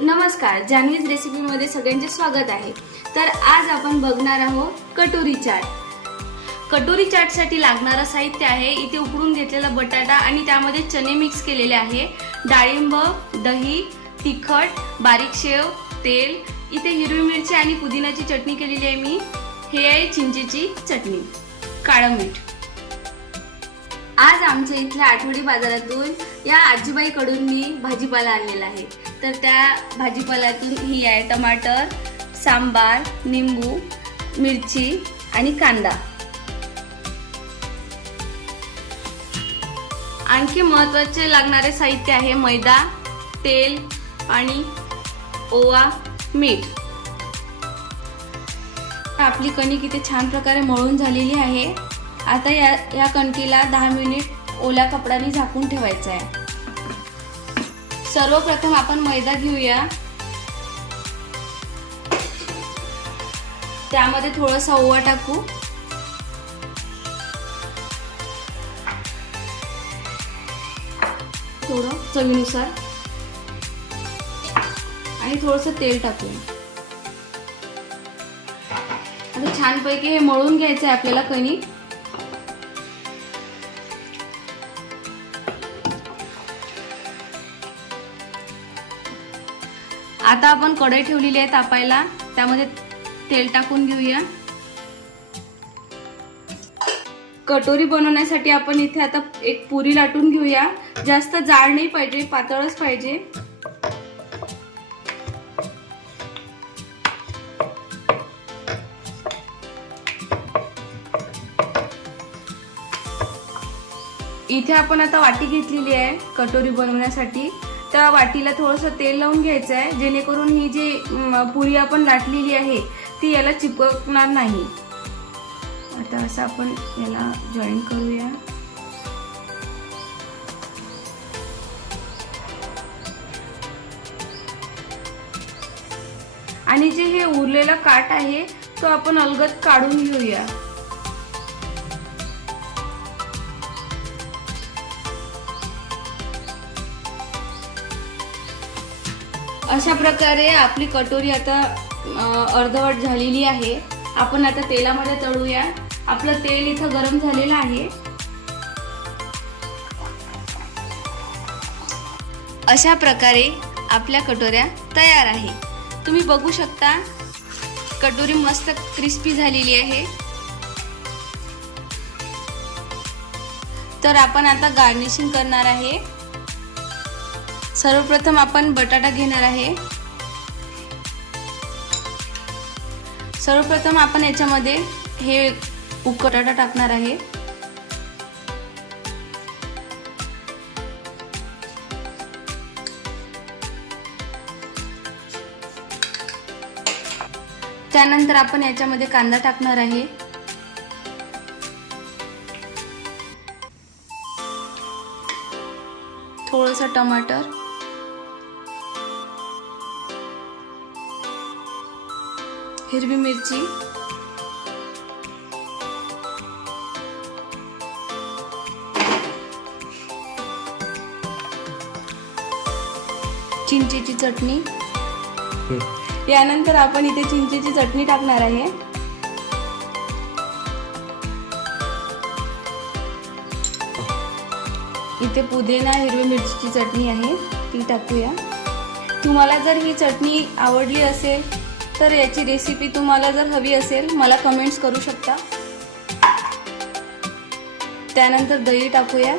नमस्कार जान्हवीज रेसिपीमध्ये सगळ्यांचे स्वागत आहे. तर आज आपण बघणार आहोत कटोरी चाट. कटोरी चाटसाठी लागणारं साहित्य आहे इथे उकडून घेतलेला बटाटा आणि त्यामध्ये चणे मिक्स केलेले आहे. डाळिंब दही तिखट बारीक शेव तेल इथे हिरवी मिरची आणि पुदिनाची चटणी केलेली आहे मी. हे आहे चिंचेची चटणी काळं मीठ. आज आमच्या इथल्या आठवडी बाजारातून या आजीबाईकडून मी भाजीपाला आणलेला आहे. तर त्या भाजीपाल्यातून ही आहे टमाटर सांबार निंबू मिरची आणि कांदा. आणखी महत्त्वाचे लागणारे साहित्य आहे मैदा तेल पाणी ओवा मीठ. आपली कणी किती छान प्रकारे मळून झालेली आहे. आता या या कणकीला दहा मिनिट ओल्या कपड्याने झाकून ठेवायचं आहे. सर्वप्रथम आपण मैदा घेऊया. त्यामध्ये थोडासा ओवा टाकू. थोडं चवीनुसार. आणि थोडंसं तेल टाकूया आता छानपैकी हे मळून घ्यायचं आहे आपल्याला कणी आता आपण कढई ठेवलेली आहे तापायला. त्यामध्ये तेल टाकून घेऊया. कटोरी बनवण्यासाठी आपण इथे आता एक पुरी लाटून घेऊया. जास्त जाड नाही पाहिजे पातळच पाहिजे. इथे आपण आता वाटी घेतलेली आहे कटोरी बनवण्यासाठी. त्या वाटीला थोडंसं तेल लावून घ्यायचं आहे जेणेकरून ही जी पुरी आपण लाटलेली आहे ती याला चिपकणार नाही. आता असं आपण याला जॉईन करूया. आणि जे हे उरलेला काट आहे तो आपण अलगद काढून घेऊया. अशा प्रकारे आपली कटोरी आता अर्धवट झालेली आहे. आपण आता तेलामध्ये तळूया. आपलं तेल इथं गरम झालेलं आहे. अशा प्रकारे आपल्या कटोऱ्या तयार आहे. तुम्ही बघू शकता कटोरी मस्त क्रिस्पी झालेली आहे. तर आपण आता गार्निशिंग करणार आहे. सर्वप्रथम आपण बटाटा घेणार आहे. सर्वप्रथम आपण याच्यामध्ये हे उकटाटा टाकणार आहे. त्यानंतर आपण याच्यामध्ये कांदा टाकणार आहे. थोडंसं टमाटर. हिरवी मिरची. चिंचेची चटणी. यानंतर आपण इथे चिंचेची चटणी टाकणार आहे. इथे पुदिना हिरवी मिरचीची चटणी आहे ती टाकूया. तुम्हाला जर ही चटणी आवडली असेल तर याची रेसिपी तुम्हाला जर हवी असेल मला कमेंट्स करू शकता. त्यानंतर दही टाकूया.